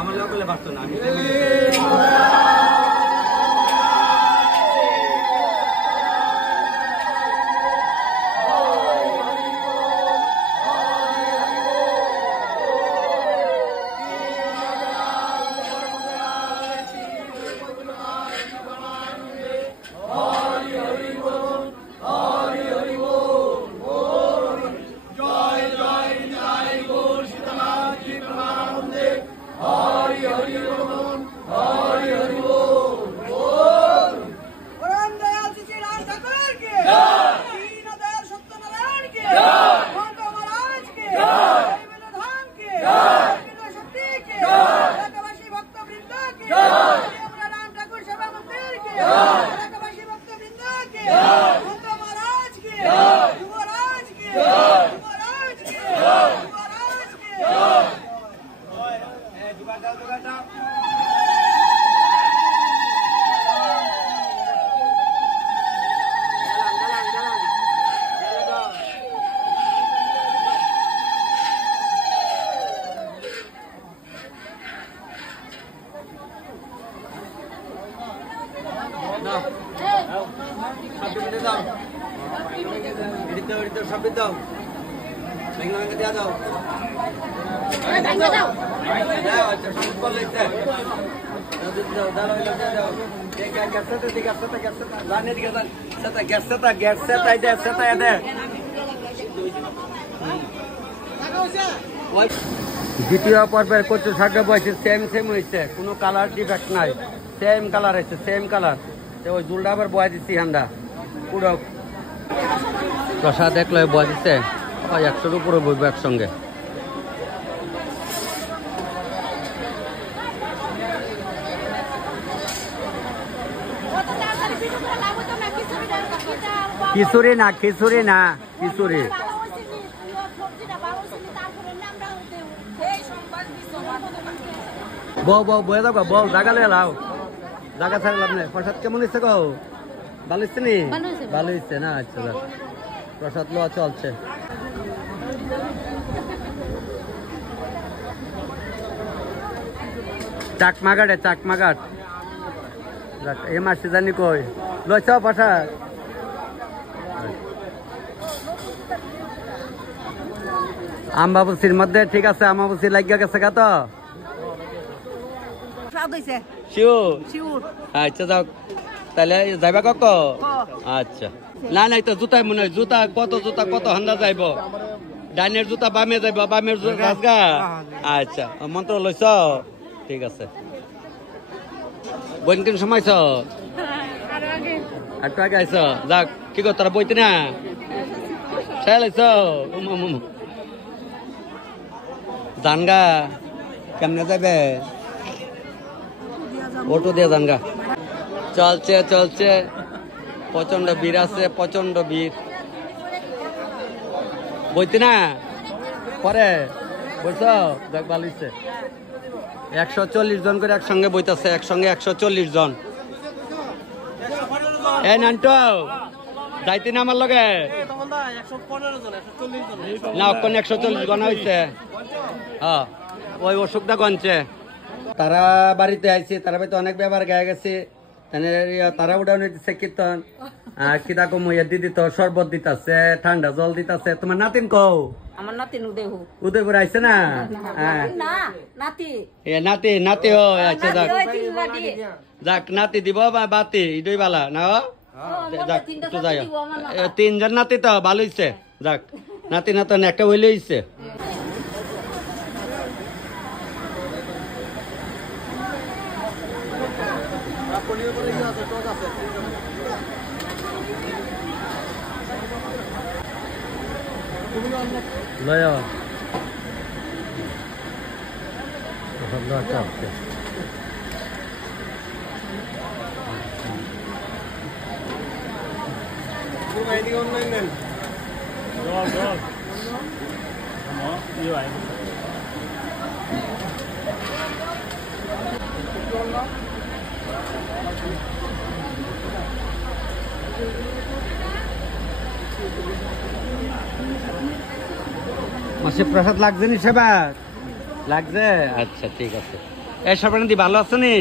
আমার লোক বলে পারতো না আমি দ্বিতীয় পর্বের কচু শাকের বয়সে সেম হয়েছে, কোনো কালার ডিফেক্ট নাই, সেম কালার হয়েছে, সেম কালার। ওই জুলটা আবার বয়া দিচ্ছি হান্ডা পুরো কষা দেখলে বয়া দিচ্ছে, ওই 100-র উপরে বইব একসঙ্গে। খিচুড়ি না, খিচুড়ি না, খিচুড়ি। বউ বউ বয়ে যাও, বউ জাগা লয়ে লাও, জাগা ছাড়া লাভ নেই। প্রসাদ কেমন হচ্ছে গো? ভালো হচ্ছে নি? ভালো হচ্ছে না? আচ্ছা, প্রসাদ লোয়া চলছে। চাকমাঘাটে, চাকমাঘাট। এই মাসে জানি কই লইছ প্রসাদ? আম্বাবুসির মধ্যে ঠিক আছে, আম্বাবুসি লাগিয়া গেছে গা তো? আচ্ছা যাও, তাহলে যাইবা কক? আচ্ছা, না নাই তো জুতাই মনে হয়, জুতা কত, জুতা কত হান্দা যাইব? ডাইনের জুতা বামে যাইব, বামের রাজগা। আচ্ছা, মন্ত্র লইছ? ঠিক আছে। বইন কিন সময়ছ? একটু আগে আইছ? যাক, কি কর তোরা বইতে না লাইছ? জানগা কেমনে যাবে? অটো দিয়ে জানগা। চলছে চলছে, প্রচন্ড ভিড় আছে, প্রচন্ড ভিড়। বইতে না পরে বইছ? দেখ ভালো হচ্ছে। 140 জন করে একসঙ্গে বইতেছে, একসঙ্গে 140 জন। এ নান্টু যাইতে না আমার লগে? না, ওখানে 140 গণা হয়েছে। হ্যাঁ, ওই অসুখটা গনছে। তারা বাড়িতে আইছে, তারা বাড়িতে অনেক ব্যাপার গায়ে গেছে। তারা উঠাও নিতেছে কীর্তন, কিতা কম দিদি তো শরবত দিতেছে, ঠান্ডা জল দিতেছে। তোমার নাতিন কও? আমার নাতিন উদয়পুর আইছে না? নাতি নাতি ও আচ্ছা, যাক যাক, নাতি দিব বা বাতি ইডই বালা না? যাক একটু যাই, 3জন নাতি তো ভালো হইছে। যাক, নাতি নাতন একটা হইলে হইছে। লয়া như vậy. মাসে প্রসাদ লাগছে নি সেবা লাগছে? আচ্ছা ঠিক আছে। এই সবাই ভালো আছো নি?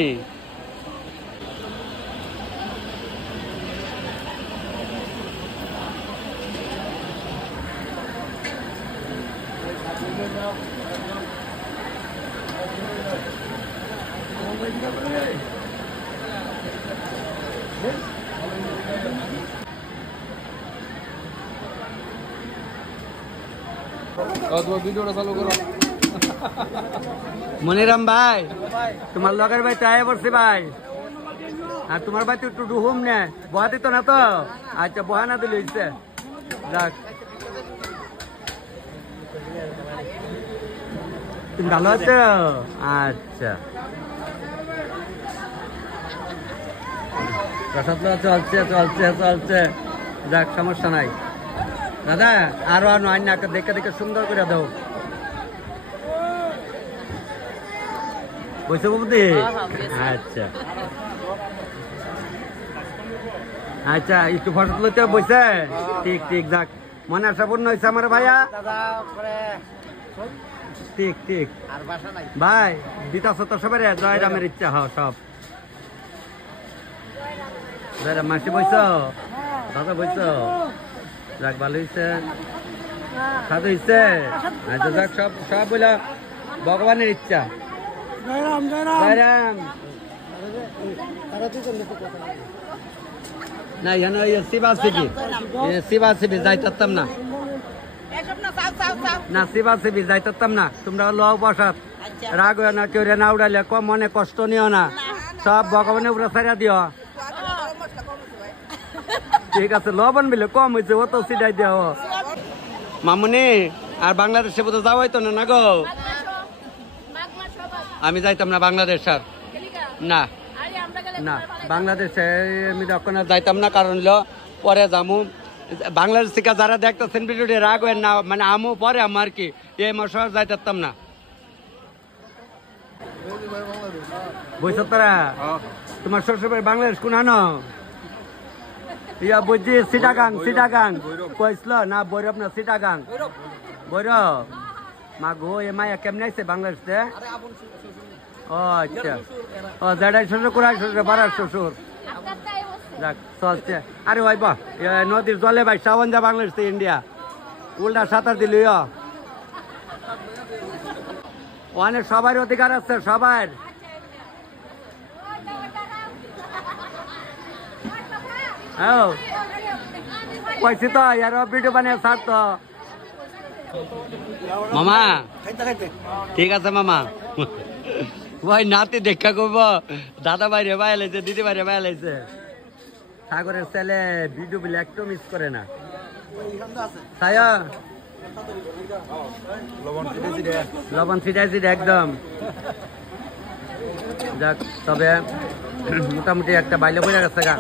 মনিরাম ভাই, তোমার লগের ভাই তাই পড়ছে ভাই, আর তোমার ভাই তো একটু ডুহুম নে, বহা দিত না তো? আচ্ছা বহা না দিলে হইছে। যাক, তুমি ভালো আছো? আচ্ছা, প্রসাদ চলছে চলছে চলছে, যাক সমস্যা নাই। দাদা আরো আনো, আইন দেখে দেখে সুন্দর করে দাও। বুঝছো বুঝি? আচ্ছা আচ্ছা, একটু ফটো তুলতে বসে। ঠিক ঠিক, যাক মনে আশা পূর্ণ হয়েছে আমার ভাইয়া। ঠিক ঠিক ভাই, দিতাছ তো সবাই জয় রামের ইচ্ছা হ সব। মাসি বইছ, দাদা বইছ, যাক ভালো হয়েছে, সাধু হয়েছে। আচ্ছা যাক, সব সব বলে ভগবানের ইচ্ছা। না এখানে শিবা শিবি, শিবা শিবি যাইতাম না, না শিবা শিবি যাইতাম না। তোমরা লও প্রসাদ, রাগ হয় না, কেউ না উড়াইলে কম মনে কষ্ট নিও না, সব ভগবানের উপরে ছাড়া দিও। ঠিক আছে, লবণ বিলে কম হয়েছে, ও তো সিটাই দেও। মামুনি আর বাংলাদেশে বোধ যাওয়া হইতো না গো? আমি যাইতাম না বাংলাদেশ, আর না না বাংলাদেশে আমি যখন যাইতাম না, কারণ হলো পরে যামু। বাংলাদেশ থেকে যারা দেখতেছেন ভিডিওটি রাগ হয় না, মানে আমু পরে আমার কি এই মশার যাইতাম না। বুঝছো তোরা? তোমার শ্বশুর বাড়ি বাংলাদেশ কোন আনো? ইয়া বুঝছি, সিটাগাং, সিটাগাং কইছিল না, বৈরব না সিটাগাং, বৈরব। মা গো, এ মায়া কেমন আছে বাংলাদেশে? ও আচ্ছা, ও জেডাই শ্বশুর, কোরাই শ্বশুর, বাড়ার শ্বশুর। যাক চলছে। আরে ভাই বাহ, নদীর জলে ভাই সাবান যা বাংলাদেশ থেকে ইন্ডিয়া, উল্টা সাঁতার দিলি। অনেক সবার অধিকার আছে, সবার। কইছি তো ইয়ার ভিডিও বানিয়ে ছাড়তো মামা। ঠিক আছে মামা, ভাই নাতি দেখা করবো, দাদা বাইরে বাইলাইছে, দিদি বাইরে বাইলাইছে। সাগরের ছেলে ভিডিও বলে একটু মিস করে না। লবণ ছিটাইছি একদম। যাক, তবে মোটামুটি একটা বাইলে বইয়া গেছে গা,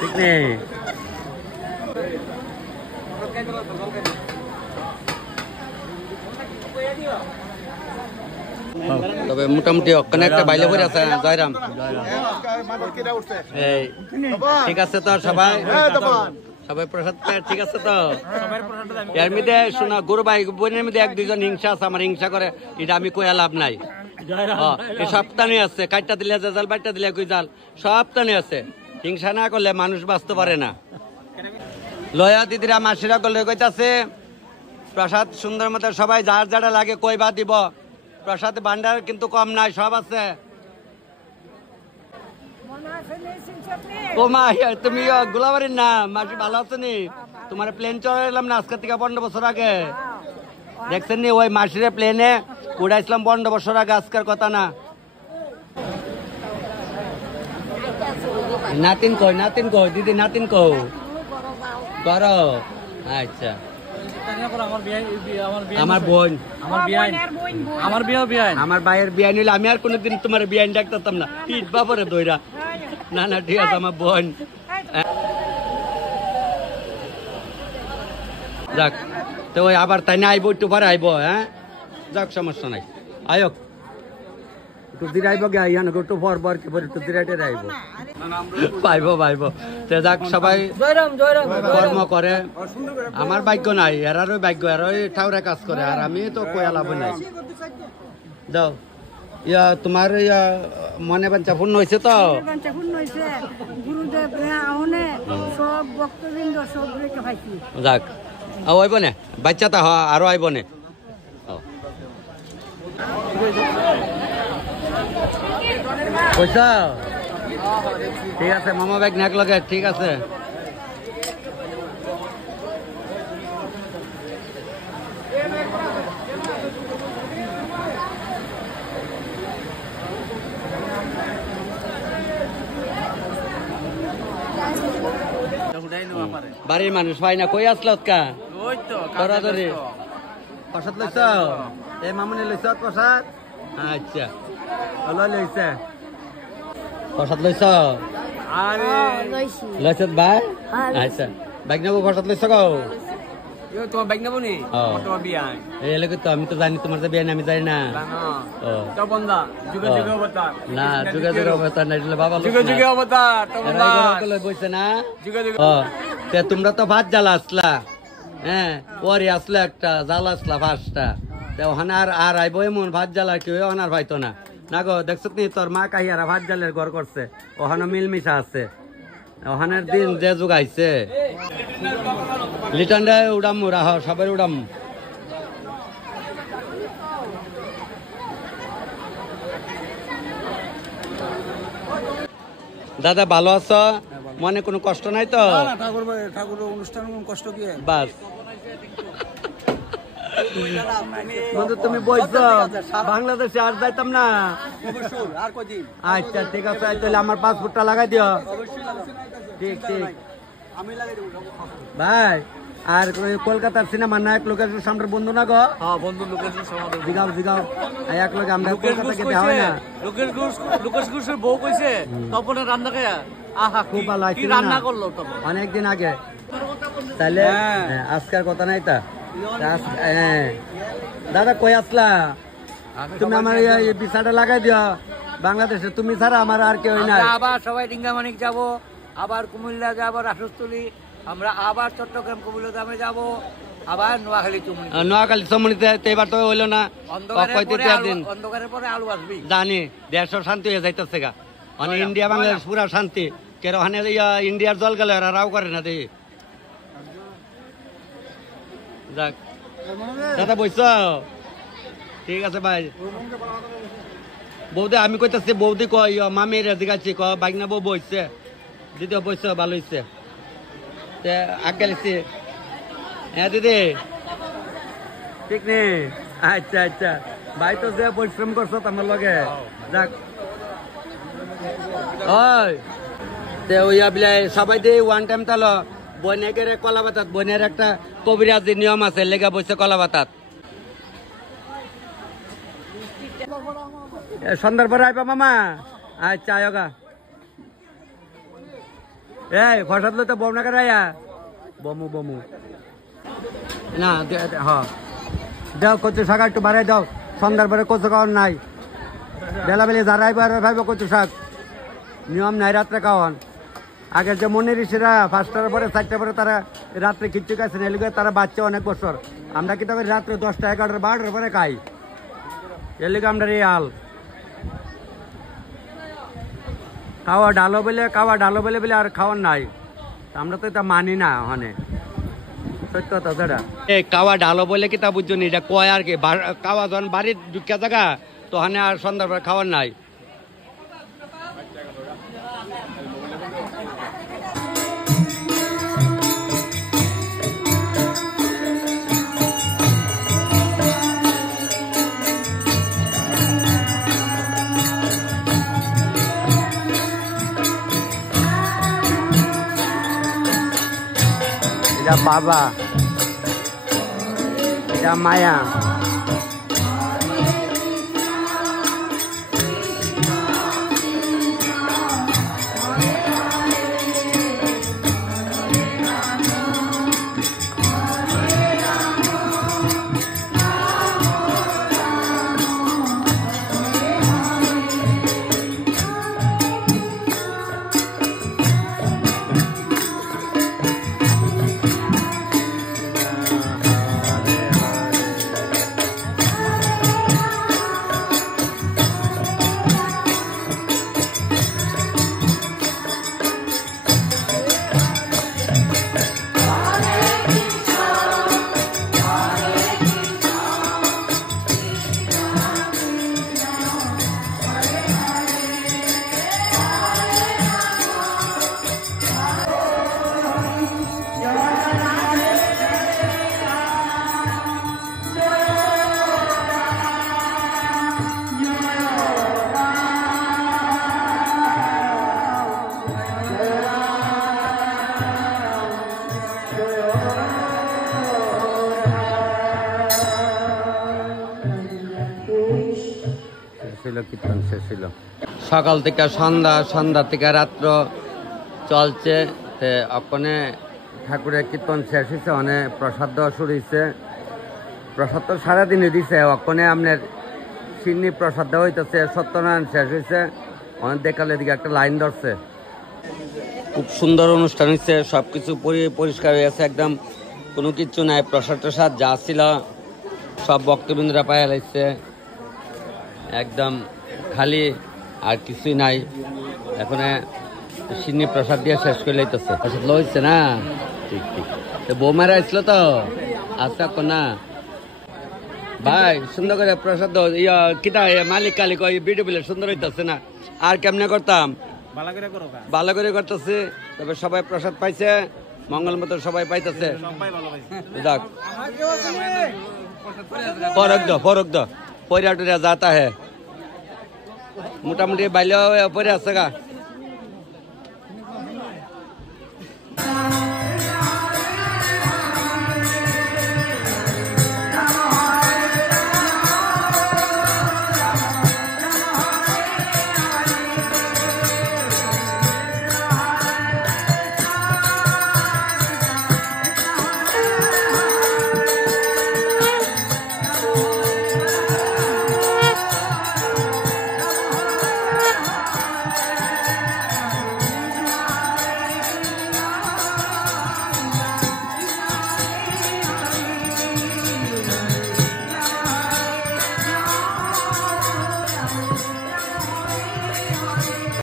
ঠিক নেই? তবে মোটামুটি ওখানে একটা বাইলে পড়ে আছে। জয়রাম, এই ঠিক আছে তো সবাই, সবাই প্রসাদ পায়, ঠিক আছে তো? এর মধ্যে শোনা, গরু ভাই বোনের মধ্যে এক দুইজন হিংসা আছে, আমার হিংসা করে, এটা আমি কইয়া লাভ নাই। এই সপ্তাহে আছে, কাটটা দিলে যে জাল, বাইটটা দিলে কই জাল, সপ্তাহে আছে। হিংসা না করলে মানুষ বাঁচতে পারে না। লয়া দিদিরা মাসিরা করলে কইতাছে প্রসাদ সুন্দর মতো সবাই যার যারা লাগে কইবা দিব। প্রসাদ ভান্ডার কিন্তু কম নাই, সব আছে। ও মা, তুমি গোলাবাড়ির না মাসি, ভালো আছো নি? তোমার প্লেন চড়াইলাম না আজকে থেকে 15 বছর আগে, দেখছেন নি? ওই মাসিরে প্লেনে উড়াইছিলাম 15 বছর আগে, আজকের কথা না। নাতিন কই, নাতিন কই, দিদি নাতিন কই করো। আচ্ছা, আমার বোন, আমার ভাইয়ের বিয়ান হইলে আমি আর কোনোদিন তোমার বিয়ান ডাকতাম না, পিঠ বাপরে দইরা। না না ঠিক আছে, আমার বোন। যাক, তো ওই আবার তাই না আইব, একটু পরে আইব। হ্যাঁ যাক, সমস্যা নাই, আয়ক তো দিরাইব গে আইয়ান একটু পর কে পরে তো দিরাইতে রাইব পাইব তে যাক সবাই কর্ম করে আমার ভাগ্য নাই এরারও ভাগ্য এরাই ঠাউরে কাজ করে আর আমি তো কয়া লাভ নাই যাও ইয়া তোমার ইয়া মনে বাঞ্ছা পূর্ণ হয়েছে তো যাক আইব নে বাচ্চা তা আরো আইব নে পয়সা ঠিক আছে মামা ব্যাগ নাক লগে ঠিক আছে বাড়ির মানুষ হয় না কই আসলো কা প্রসাদ লইছ এই মামুনি লইছ প্রসাদ আচ্ছা লইছে প্রসাদ লইছ লইছ ভাই আচ্ছা বাইক নেবো প্রসাদ লইছ গো তোমার বাইক নেবো নি আমি তো জানি তোমার যে বিয়ে আমি জানি না না যুগে যুগে অবতার নাই বাবা বইছে না তোমরা তো ভাত জ্বালা আসলা হ্যাঁ ওরে আসলো একটা জাল আসলা ফার্স্টটা ওখানে আর আইব এমন ভাত জ্বালা কেউ ওখানে আর পাইতো না না গো দেখছ নি তোর মা কাহিয়ারা ভাত জ্বালের ঘর করছে ওখানে মিলমিশা আছে ওখানের দিন যে যুগ আইছে লিটনটা উড়াম উড়া সবাই উড়াম দাদা ভালো আছো মনে কোনো কষ্ট নাই তো ঠাকুর অনুষ্ঠান কষ্ট কি বাস তুমি বলছো বাংলাদেশে আর যাইতাম না আচ্ছা ঠিক আছে তাহলে আমার পাসপোর্টটা লাগাই দিও ঠিক ঠিক ভাই আর কলকাতার সিনেমা নায়ক লোকের সামনে বন্ধু না গো বন্ধু জিগাও এক লোক আমরা কলকাতা গেতে হয় না লোকেশ ঘোষের বউ কইছে তপনের রান্না খায়া আহা খুব ভালো কি রান্না করলো অনেকদিন আগে তাহলে আজকের কথা নাই তা দাদা কই আসলা তুমি আমার বিছাটা লাগাই দিও বাংলাদেশে তুমি ছাড়া আমার আর কেউ নাই আবার সবাই ডিঙ্গামানিক যাব আবার কুমিল্লা যাব রাসস্থলী আমরা আবার চট্টগ্রাম কবিলগ্রামে যাব আবার নোয়াখালী চমনিতে এবার তো হইলো না অন্ধকারের পরে আলু আসবি জানি দেড়শো শান্তি হয়ে যাইতেছে গা মানে ইন্ডিয়া বাংলাদেশ পুরা শান্তি কেন ওখানে ইন্ডিয়ার জল গেলে এরা রাও করে না দেখি যাক দাদা বইস ঠিক আছে ভাই বৌদি আমি কইতেছি বৌদি কয় মামি জিগাচ্ছি ক বাইক না বউ বইছে দিদি বইস ভালো হয়েছে আগে লিখছি হ্যাঁ দিদি ঠিক নেই আচ্ছা আচ্ছা ভাই তো যে পরিশ্রম করছো আমার লগে যাক সবাই দিয়ে ওয়ান টাইম তালো বইনাকের কলা পাতাত বইনের একটা কবিরাজি নিয়ম আছে লেগা বইছে কলা পাতাত সন্ধ্যার পরে আইবা মামা আচ্ছা আয়োগা এই ফসাদ লইতে বম না কারাইয়া বমু না দাও কচু শাক একটু বাড়াই দাও সন্ধ্যার পরে কচু খাওয়ান নাই বেলা বেলা যারা আইবার ভাইব কচু শাক নিয়ম নাই রাত্রে খাওয়ান আগে যে মনে ঋষিরা 5টার পরে 4টার পরে তারা রাত্রে কিচ্ছু খাইছে না এলিগে তারা বাচ্চা অনেক বছর আমরা কি তবে রাত্রে 10টা 11টা 12টার পরে খাই এলিগে আমরা রিয়াল খাওয়া ডালো বলে বলে আর খাওয়ার নাই আমরা তো এটা মানি না ওখানে সত্য কথা যেটা এই কাওয়া ডালো বলে কি তা বুঝছো নি এটা কয় আর কি কাওয়া যখন বাড়ির ঢুকা জায়গা তো ওখানে আর সন্ধ্যার পরে খাওয়ার নাই বাবা এটা মায়া কীর্তন শেষ ছিল। সকাল থেকে সন্ধ্যা, সন্ধ্যা থেকে রাত্র চলছে। ওখানে ঠাকুরের কীর্তন শেষ হয়েছে, অনেক প্রসাদ দেওয়া শুরু হয়েছে। প্রসাদ তো সারাদিনই দিছে। ওখানে আপনার সিন্নি প্রসাদ দেওয়া হইতেছে, সত্যনারায়ণ শেষ হয়েছে, অনেক দেখালে এদিকে একটা লাইন ধরছে। খুব সুন্দর অনুষ্ঠান হয়েছে, সবকিছু পরিষ্কার হয়ে গেছে, একদম কোনো কিছু নাই। প্রসাদ টসাদ যা ছিল সব ভক্তবৃন্দরা পায়ে লাগছে, একদম খালি, আর কিছুই নাই। এখন সিন্নি প্রসাদ দিয়ে শেষ করে লাইতেছে। প্রসাদ লইছে না? ঠিক ঠিক। বৌমারা আসছিল তো আচ্ছা না ভাই, সুন্দর করে প্রসাদ কিতা মালিক কালিক ভিডিও বলে সুন্দর হইতেছে না। আর কেমনে করতাম, ভালো করে করতেছে। তবে সবাই প্রসাদ পাইছে, মঙ্গল মতো সবাই পাইতেছে। যাক, ফরক দো পরে যাতা হে মোটামুটি বাইলে পরে আছে গা।